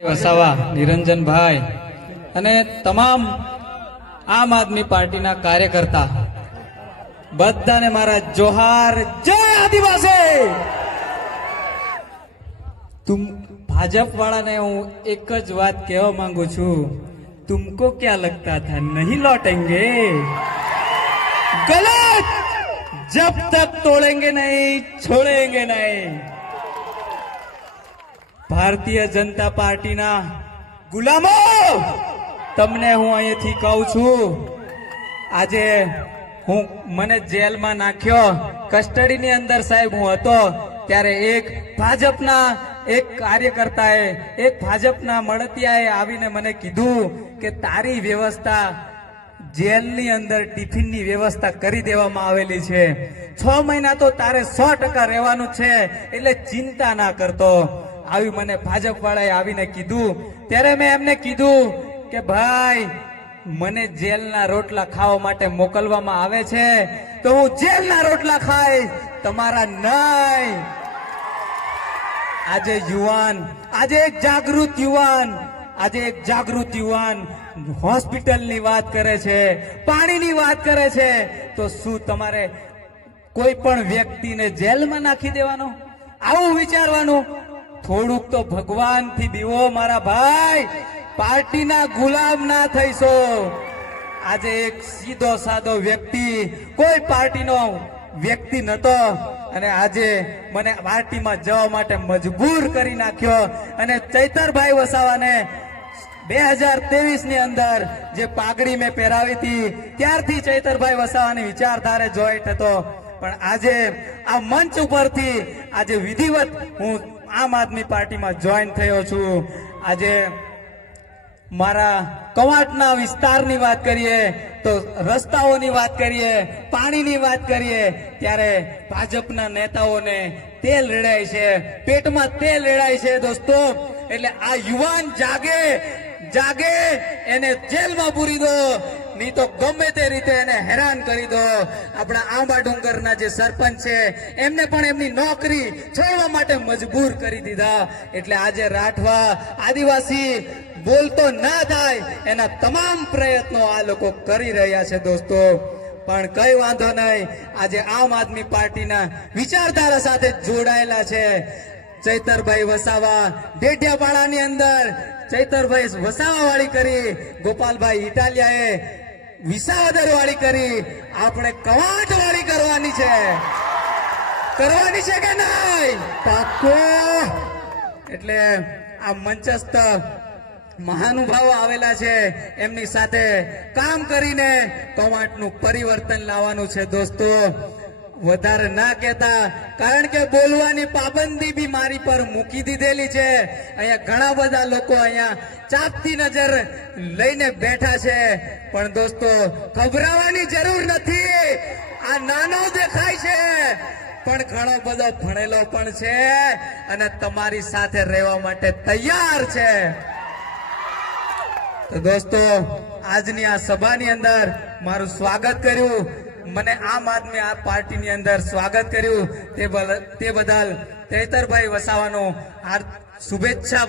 વસાવા નિરંજનભાઈ અને તમામ આમ આદમી પાર્ટીના કાર્યકર્તા બધાને મારા જોહાર, જય આદિવાસી। ભાજપ વાળાને હું એક જ વાત કહેવા માંગુ છું, तुमको क्या लगता था नहीं लौटेंगे? गलत, जब तक तोड़ेंगे नहीं छोड़ेंगे नहीं। ભારતીય જનતા પાર્ટીના ગુલામો, તમને હું અહીંથી કહું છું, આજે મને જેલમાં નાખ્યો, કસ્ટડીની અંદર સાહેબ હું હતો ત્યારે એક ભાજપના એક કાર્યકર્તાએ, એક ભાજપના મળતિયાએ આવીને મને કીધું કે તારી વ્યવસ્થા જેલની અંદર ટિફિનની વ્યવસ્થા કરી દેવામાં આવેલી છે, 6 મહિના તો તારે 100% રહેવાનું છે, એટલે ચિંતા ના કરતો। આવી મને ભાજપ વાળાએ આવીને કીધું ત્યારે મેં એમને કીધું કે ભાઈ મને જેલના રોટલા ખાવા માટે મોકલવામાં આવે છે તો હું જેલના રોટલા ખાઈશ, તમારા નહીં। આજે યુવાન, આજે એક જાગૃત યુવાન હોસ્પિટલની વાત કરે છે, પાણીની વાત કરે છે, તો શું તમારે કોઈ પણ વ્યક્તિને જેલમાં નાખી દેવાનો? આવું વિચારવાનું? થોડુંક તો ભગવાનથી બીવો મારા ભાઈ, પાર્ટીના ગુલામ ના થઈશો। આજે એક સીધો સાદો વ્યક્તિ, કોઈ પાર્ટીનો વ્યક્તિ નતો, અને આજે મને પાર્ટીમાં જવા માટે મજબૂર કરી નાખ્યો। અને ચૈતરભાઈ વસાવાને 2023 ની અંદર જે પાઘડી મેં પહેરાવી હતી ત્યારથી ચૈતરભાઈ વસાવાની વિચારધારે જોઈન્ટ હતો, પણ આજે આ મંચ ઉપરથી આજે વિધિવત હું આમ આદમી પાર્ટીમાં જોઈન થયો છું। આજે મારા કવાંટના વિસ્તારની વાત કરીએ તો રસ્તાઓની વાત કરીએ, પાણીની વાત કરીએ, ત્યારે ભાજપના નેતાઓને તેલ રેડાય છે, પેટમાં તેલ રેડાય છે દોસ્તો। એટલે આ યુવાન જાગે, એને જેલમાં પૂરી દો, નહીં તો ગમે તે રીતે એને હેરાન કરી દો। આપણા આંબા ડુંગરના જે સરપંચ છે એમને પણ એમની નોકરી છોડવા માટે મજબૂર કરી દીધા। એટલે આજે રાઠવા આદિવાસી બોલતો ના થાય એના તમામ પ્રયત્નો આ લોકો કરી રહ્યા છે દોસ્તો। પણ કઈ વાંધો નહીં, આજે આમ આદમી પાર્ટીના વિચારધારા સાથે જોડાયેલા છે ચૈતરભાઈ વસાવા, ડેડિયાપાડાની અંદર ચૈતરભાઈ વસાવા વાળી કરી, ગોપાલભાઈ ઇટાલિયાએ વિસાવદર વાળી કરી, આપણે કવાંટ વાળી કરવાની છે કે નહીં? પાક્કો। એટલે આ મંચસ્થ મહાનુભાવો આવેલા છે, એમની સાથે કામ કરીને કવાંટનું પરિવર્તન લાવવાનું છે દોસ્તો। વધારે ના કહેતા, કારણ કે બોલવાની પાબંદી બી મારી પર મૂકી દીધેલી છે। અહીંયા ઘણા બધા લોકો અહીંયા ચાપતી નજર લઈને બેઠા છે, પણ દોસ્તો ગભરાવાની જરૂર નથી। આ નાનો દેખાય છે પણ ઘણો બધો ભણેલો પણ છે, અને તમારી સાથે રહેવા માટે તૈયાર છે। તો દોસ્તો આજની આ સભાની અંદર મારું સ્વાગત કર્યું, મને આમ આદમી આ પાર્ટીની અંદર સ્વાગત કર્યું તે બદલ ચૈતરભાઈ વસાવાનો શુભેચ્છા।